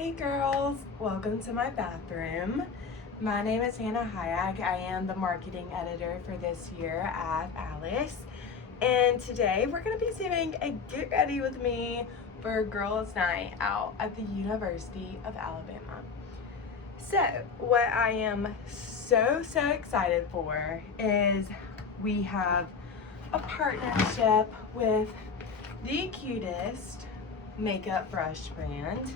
Hey girls, welcome to my bathroom. My name is Hajek. I am the marketing editor for this year at Alice. And today we're going to be doing a get ready with me for girls' night out at the University of Alabama. So, what I am so excited for is we have a partnership with the cutest makeup brush brand.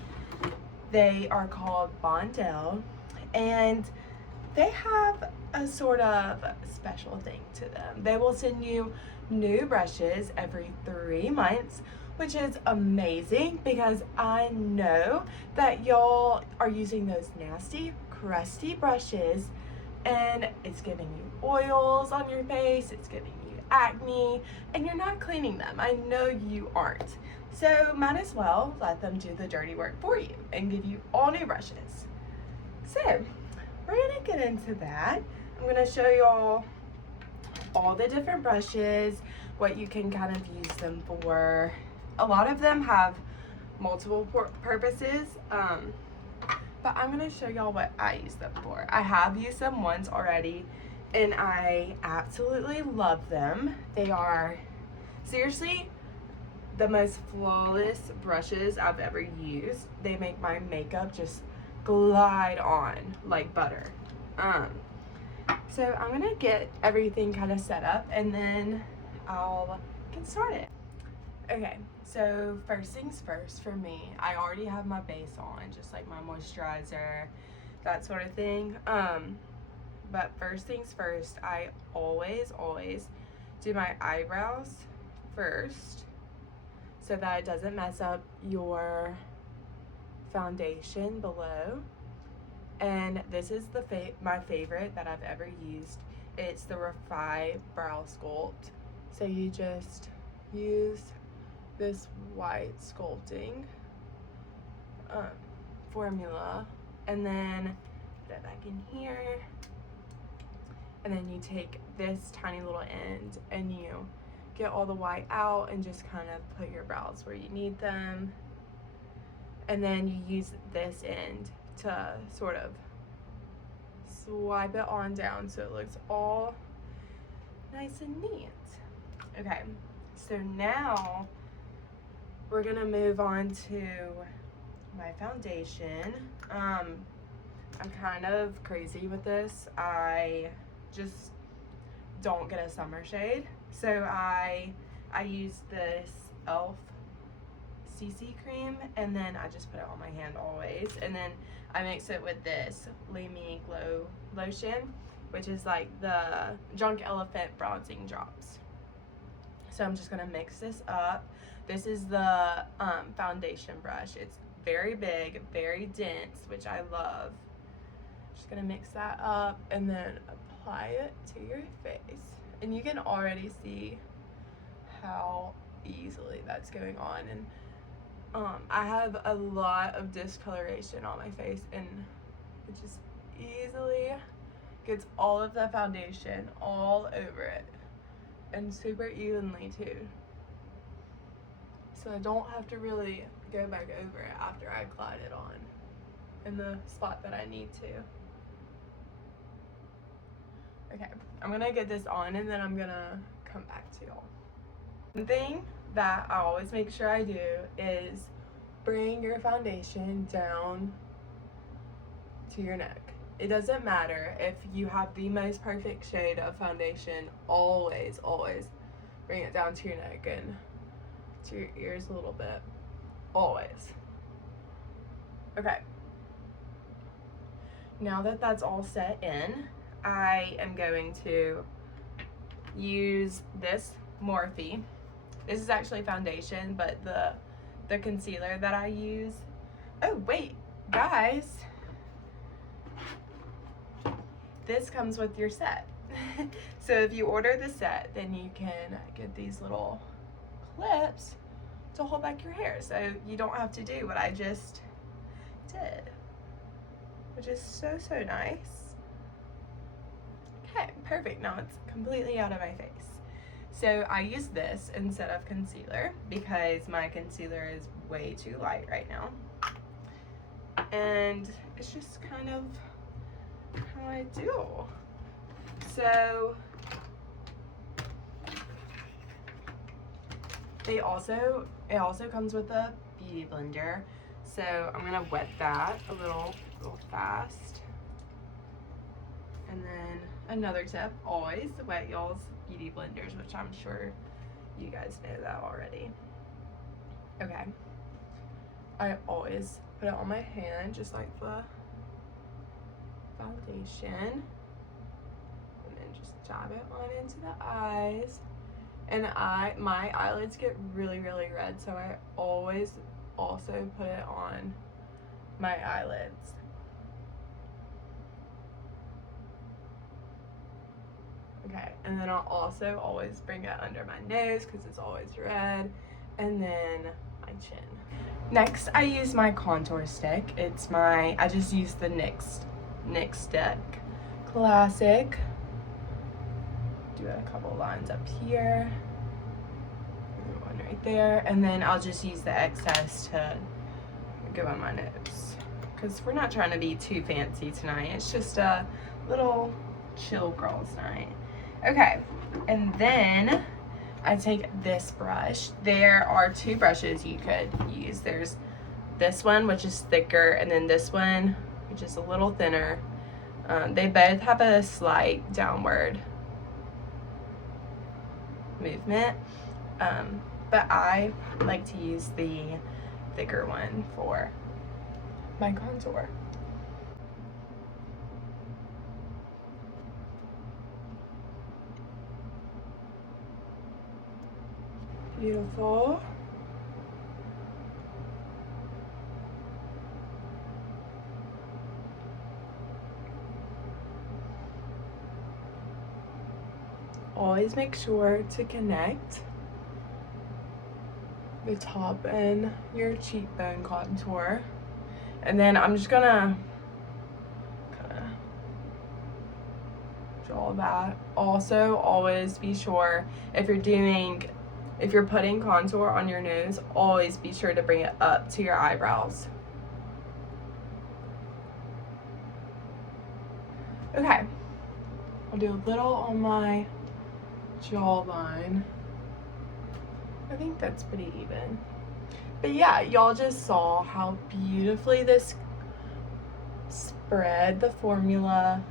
They are called Bondell, and they have a sort of special thing to them. They will send you new brushes every 3 months, which is amazing because I know that y'all are using those nasty, crusty brushes and it's giving you oils on your face, it's giving you acne, and you're not cleaning them. I know you aren't. So might as well let them do the dirty work for you and give you all new brushes. So we're gonna get into that. I'm gonna show y'all all the different brushes, what you can kind of use them for. A lot of them have multiple purposes, but I'm gonna show y'all what I use them for. I have used them once already and I absolutely love them. They are seriously the most flawless brushes I've ever used. They make my makeup just glide on like butter. So I'm gonna get everything kind of set up and then I'll get started. Okay, so first things first for me, I already have my base on, just like my moisturizer, that sort of thing. But first things first, I always do my eyebrows first so that it doesn't mess up your foundation below. And this is my favorite that I've ever used. It's the Refi Brow Sculpt. So you just use this white sculpting formula and then put it back in here, and then you take this tiny little end and you get all the white out and just kind of put your brows where you need them, and then you use this end to sort of swipe it on down so it looks all nice and neat. Okay, so now we're gonna move on to my foundation. I'm kind of crazy with this. I just don't get a summer shade, so I use this e.l.f. CC cream and then I just put it on my hand always, and then I mix it with this Leave Me Glow lotion, which is like the Junk Elephant bronzing drops. So I'm just gonna mix this up. This is the foundation brush. It's very big, very dense, which I love. Just gonna mix that up and then apply it to your face. And you can already see how easily that's going on. And I have a lot of discoloration on my face and it just easily gets all of the foundation all over it and super evenly too. So I don't have to really go back over it after I glide it on in the spot that I need to. Okay, I'm gonna get this on and then I'm gonna come back to y'all. One thing that I always make sure I do is bring your foundation down to your neck. It doesn't matter if you have the most perfect shade of foundation, always bring it down to your neck and to your ears a little bit, always. Okay, now that that's all set in, I am going to use this Morphe. This is actually foundation, but the concealer that I use, oh wait, guys, this comes with your set. So if you order the set, then you can get these little clips to hold back your hair, so you don't have to do what I just did, which is so nice. Okay, perfect. Now it's completely out of my face. So I use this instead of concealer because my concealer is way too light right now. and it's just kind of how I do. So it also comes with a beauty blender. So I'm gonna wet that a little fast. And then another tip, always wet y'all's beauty blenders, which I'm sure you guys know that already. Okay. I always put it on my hand, just like the foundation. And then just dab it on into the eyes. And my eyelids get really, really red, so I always also put it on my eyelids. Okay, and then I'll also always bring it under my nose because it's always red, and then my chin. Next, I use my contour stick. I just use the NYX stick Classic. Do a couple lines up here, one right there, and then I'll just use the excess to go on my nose because we're not trying to be too fancy tonight. It's just a little chill girls night. Okay, and then I take this brush. There are two brushes you could use. There's this one, which is thicker, and then this one, which is a little thinner. They both have a slight downward movement, but I like to use the thicker one for my contour. Beautiful. Always make sure to connect the top and your cheekbone contour. And then I'm just gonna kind of draw that. Also, always be sure if you're putting contour on your nose, always be sure to bring it up to your eyebrows. Okay, I'll do a little on my jawline. I think that's pretty even. But yeah, y'all just saw how beautifully this spread the formula,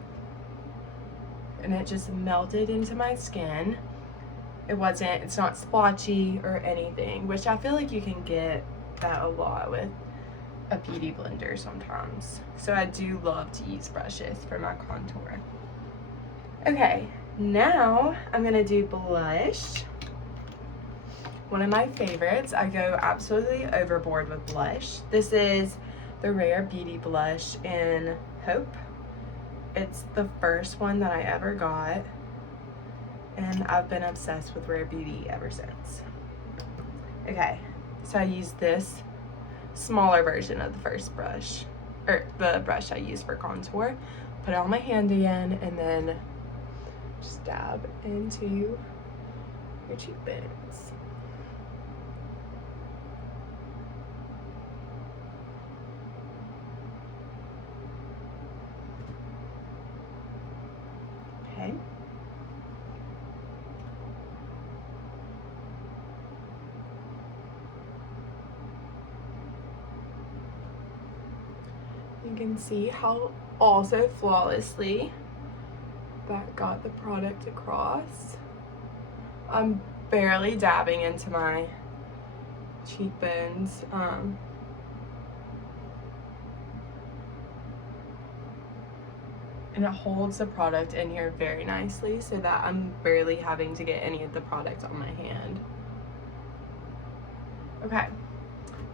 and it just melted into my skin. It's not splotchy or anything, which I feel like you can get that a lot with a beauty blender sometimes. So I do love to use brushes for my contour. Okay, now I'm gonna do blush. One of my favorites. I go absolutely overboard with blush. This is the Rare Beauty blush in Hope. It's the first one that I ever got, and I've been obsessed with Rare Beauty ever since. Okay, so I use this smaller version of the first brush, or the brush I use for contour. Put it on my hand again, and then just dab into your cheekbones. Okay. You can see how also flawlessly that got the product across. I'm barely dabbing into my cheekbones. And it holds the product in here very nicely so that I'm barely having to get any of the product on my hand. Okay,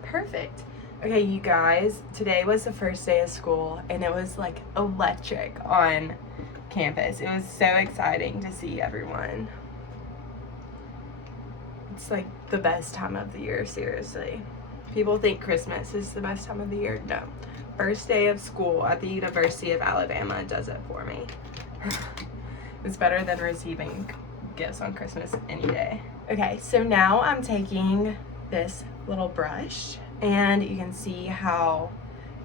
perfect. Okay, you guys, today was the first day of school, and it was like electric on campus. It was so exciting to see everyone. It's like the best time of the year, seriously. People think Christmas is the best time of the year. No. First day of school at the University of Alabama does it for me. It's better than receiving gifts on Christmas any day. Okay, so now I'm taking this little brush, and you can see how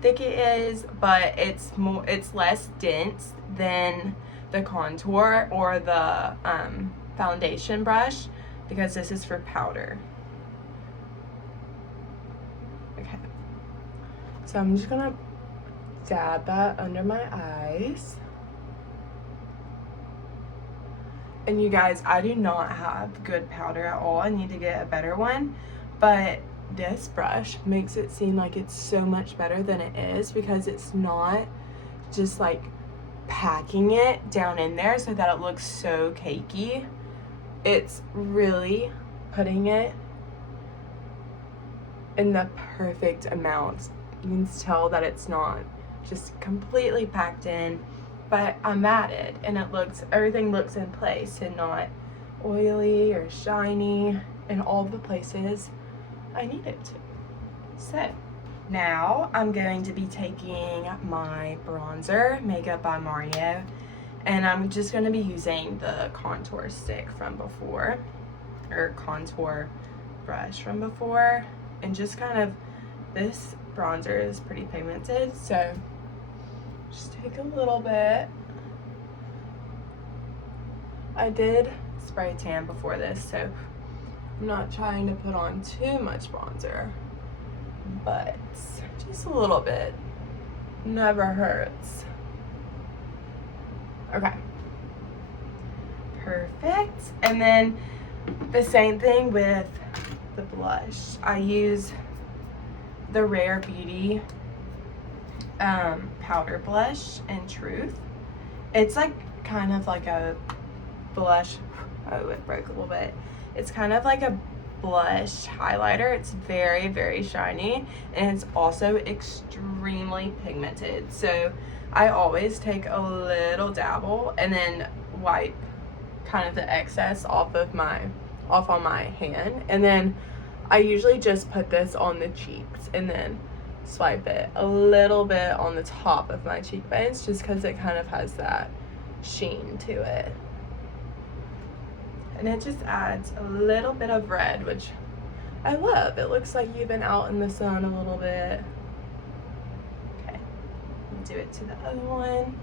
thick it is, but it's less dense than the contour or the foundation brush, because this is for powder. Okay, so I'm just gonna dab that under my eyes. And you guys, I do not have good powder at all. I need to get a better one, but this brush makes it seem like it's so much better than it is, because it's not just like packing it down in there so that it looks so cakey. It's really putting it in the perfect amount. You can tell that it's not just completely packed in, but I matted, and everything looks in place and not oily or shiny in all the places I need it to. So now I'm going to be taking my bronzer, Makeup by Mario, and I'm just going to be using the contour stick from before, or contour brush from before, and just kind of, this bronzer is pretty pigmented, so just take a little bit. I did spray tan before this, so I'm not trying to put on too much bronzer, but just a little bit never hurts. Okay, perfect. And then the same thing with the blush. I use the Rare Beauty powder blush in Truth. It's like kind of like a blush, oh, it broke a little bit. It's kind of like a blush highlighter. It's very, very shiny, and it's also extremely pigmented. So I always take a little dabble and then wipe kind of the excess off on my hand, and then I usually just put this on the cheeks and then swipe it a little bit on the top of my cheekbones, just because it kind of has that sheen to it. And it just adds a little bit of red, which I love. It looks like you've been out in the sun a little bit. Okay, do it to the other one.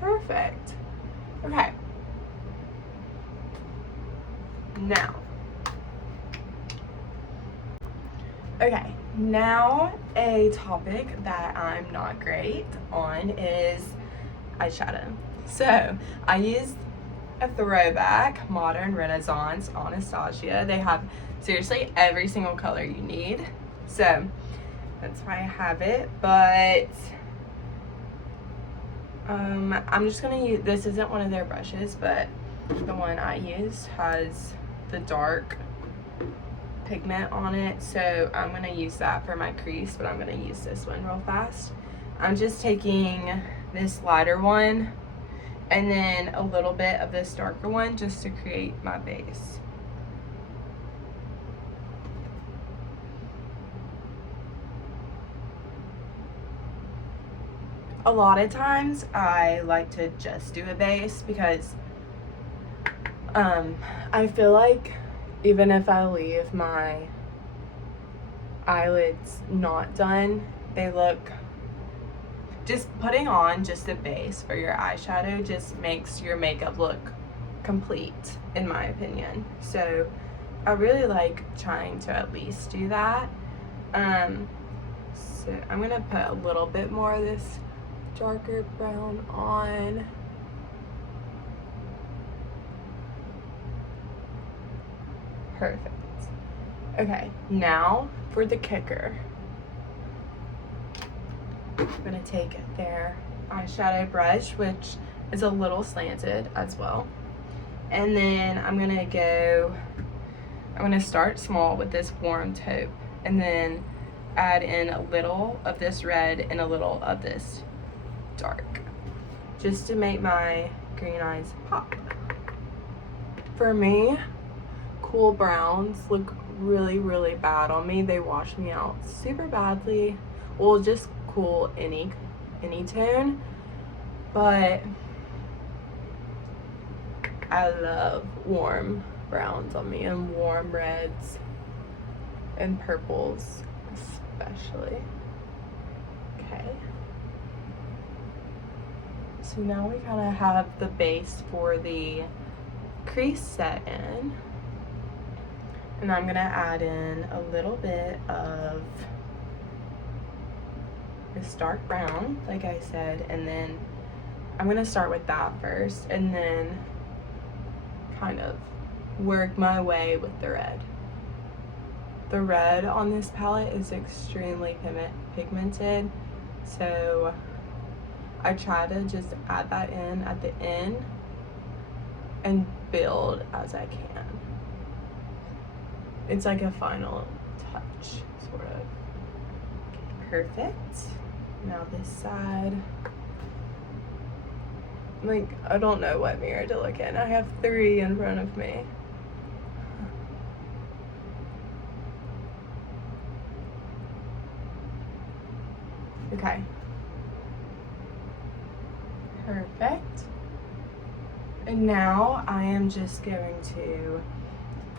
Perfect. Okay. Now a topic that I'm not great on is eyeshadow. So I used a throwback Modern Renaissance Anastasia. They have seriously every single color you need, so that's why I have it. But I'm just gonna use, this isn't one of their brushes, but the one I used has the dark pigment on it, so I'm gonna use that for my crease, but I'm gonna use this one real fast. I'm just taking this lighter one and then a little bit of this darker one just to create my base. A lot of times I like to just do a base, because I feel like even if I leave my eyelids not done, they look, just putting on just a base for your eyeshadow just makes your makeup look complete, in my opinion. So I really like trying to at least do that. So I'm gonna put a little bit more of this darker brown on. Perfect. Okay, now for the kicker. I'm gonna take their eyeshadow brush, which is a little slanted as well. And then I'm gonna start small with this warm taupe, and then add in a little of this red and a little of this dark, just to make my green eyes pop. For me, cool browns look really, really bad on me. They wash me out super badly. Well, just cool any tone, but I love warm browns on me and warm reds and purples especially. Okay. So now we kind of have the base for the crease set in. And I'm gonna add in a little bit of this dark brown, like I said, and then I'm gonna start with that first and then kind of work my way with the red. The red on this palette is extremely pigmented, so I try to just add that in at the end and build as I can. It's like a final touch, sort of. Perfect. Now this side. Like, I don't know what mirror to look in. I have 3 in front of me. Okay. Perfect. And now I am just going to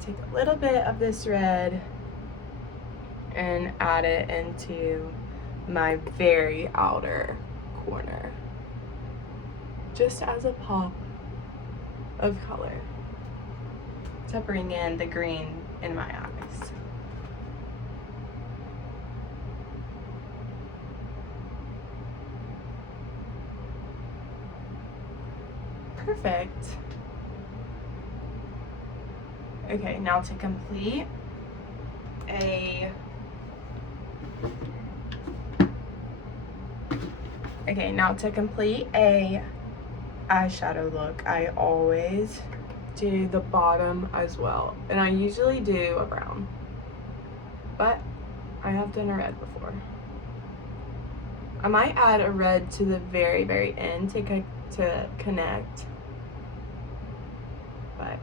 take a little bit of this red and add it into my very outer corner, just as a pop of color to bring in the green in my eyes. Perfect. Okay, now to complete a eyeshadow look, I always do the bottom as well. And I usually do a brown, but I have done a red before. I might add a red to the very, very end to connect, but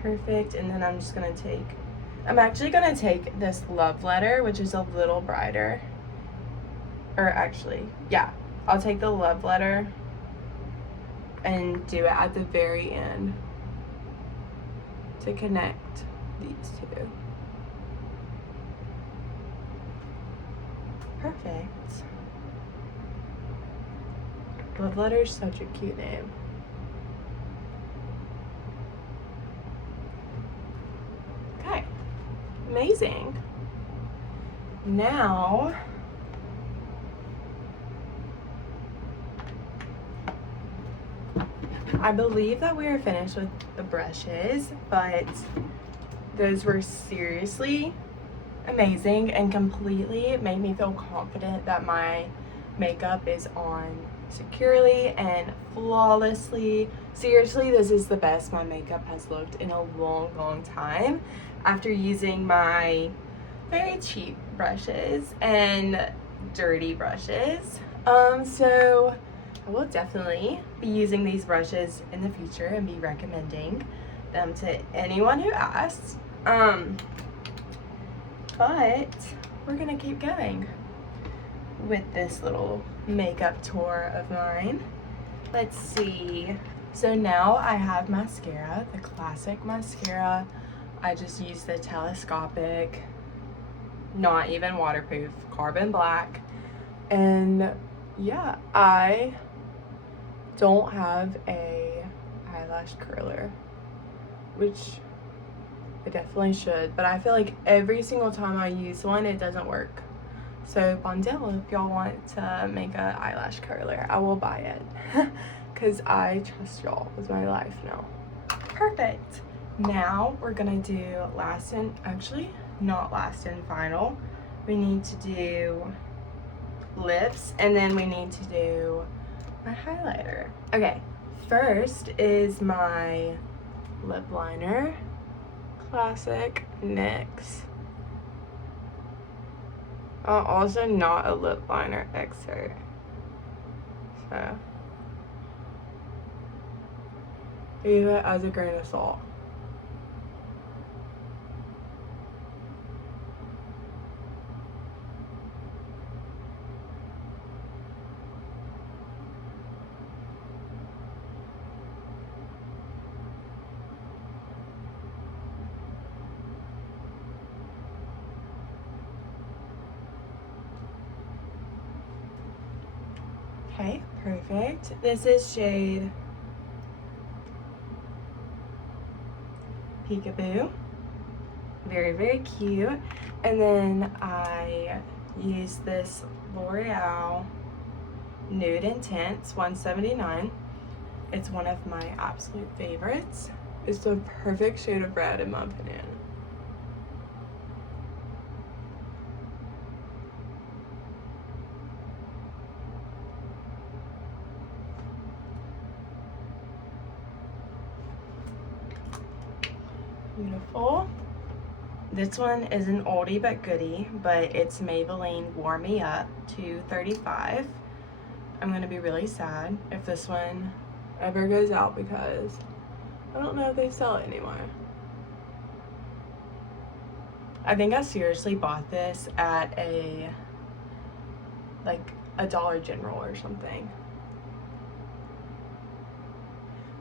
perfect. And then I'm actually gonna take this Love Letter, which is a little brighter, or actually, yeah, I'll take the Love Letter and do it at the very end to connect these two. Perfect. Love Letter is such a cute name. Okay, amazing. Now I believe that we are finished with the brushes, but those were seriously amazing and completely made me feel confident that my makeup is on securely and flawlessly. Seriously, this is the best my makeup has looked in a long time after using my very cheap brushes and dirty brushes. So I will definitely be using these brushes in the future and be recommending them to anyone who asks. But we're gonna keep going with this little makeup tour of mine. Let's see. So now I have mascara, the classic mascara. I just use the telescopic, not even waterproof, Carbon Black. And yeah, I don't have a eyelash curler, which I definitely should, but I feel like every single time I use one, it doesn't work. So Bondell, if y'all want to make an eyelash curler, I will buy it because I trust y'all with my life now. Perfect. Now we're gonna do last and final. We need to do lips, and then we need to do my highlighter. Okay, first is my lip liner, classic NYX. Also not a lip liner expert, so leave it as a grain of salt. Okay, perfect. This is shade Peekaboo. Very, very cute. And then I use this L'Oreal Nude Intense 179. It's one of my absolute favorites. It's the perfect shade of red in my opinion. Beautiful. This one is an oldie but goodie, but it's Maybelline Warm Me Up 235. I'm gonna be really sad if this one ever goes out because I don't know if they sell it anymore. I think I seriously bought this at a Dollar General or something.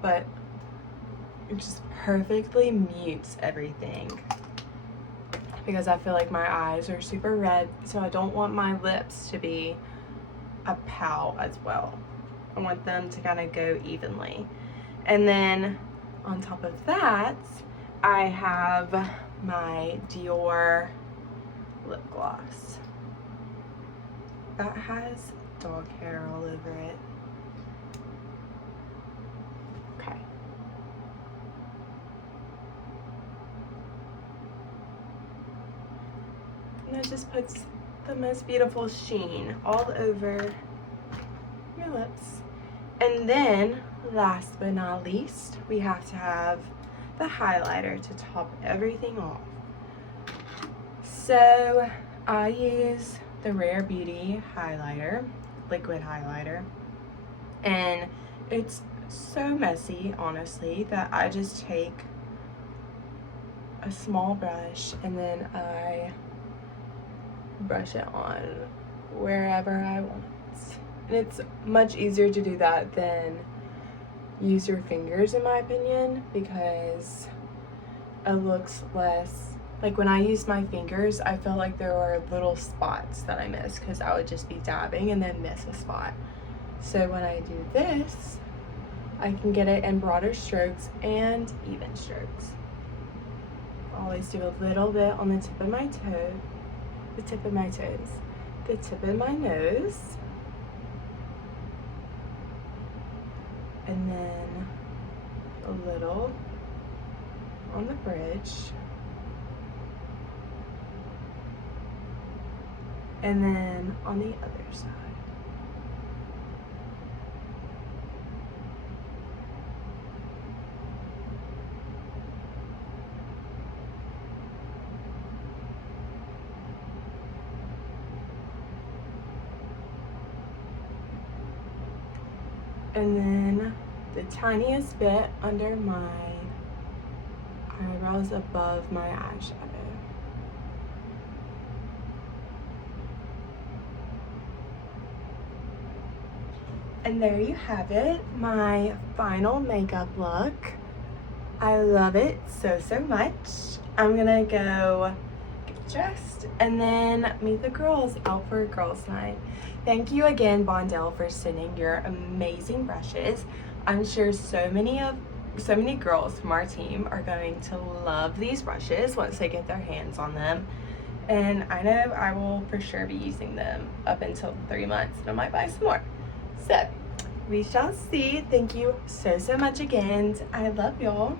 But it just perfectly mutes everything because I feel like my eyes are super red, so I don't want my lips to be a pout as well. I want them to kind of go evenly. And then on top of that, I have my Dior lip gloss that has dog hair all over it. Okay. And it just puts the most beautiful sheen all over your lips. And then, last but not least, we have to have the highlighter to top everything off. So, I use the Rare Beauty highlighter, liquid highlighter. And it's so messy, honestly, that I just take a small brush and then I brush it on wherever I want. And it's much easier to do that than use your fingers, in my opinion, because it looks less, like when I use my fingers, I felt like there were little spots that I missed because I would just be dabbing and then miss a spot. So when I do this, I can get it in broader strokes and even strokes. I always do a little bit on the tip of my toe, the tip of my toes, the tip of my nose, and then a little on the bridge, and then on the other side. And then the tiniest bit under my eyebrows above my eyeshadow. And there you have it, my final makeup look. I love it so, so much. I'm gonna go get dressed and then meet the girls out for a girls' night. Thank you again, Bondell, for sending your amazing brushes. I'm sure so many girls from our team are going to love these brushes once they get their hands on them. And I know I will for sure be using them up until 3 months, and I might buy some more. So, we shall see. Thank you so, so much again. I love y'all.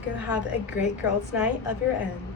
Go have a great girls' night of your own.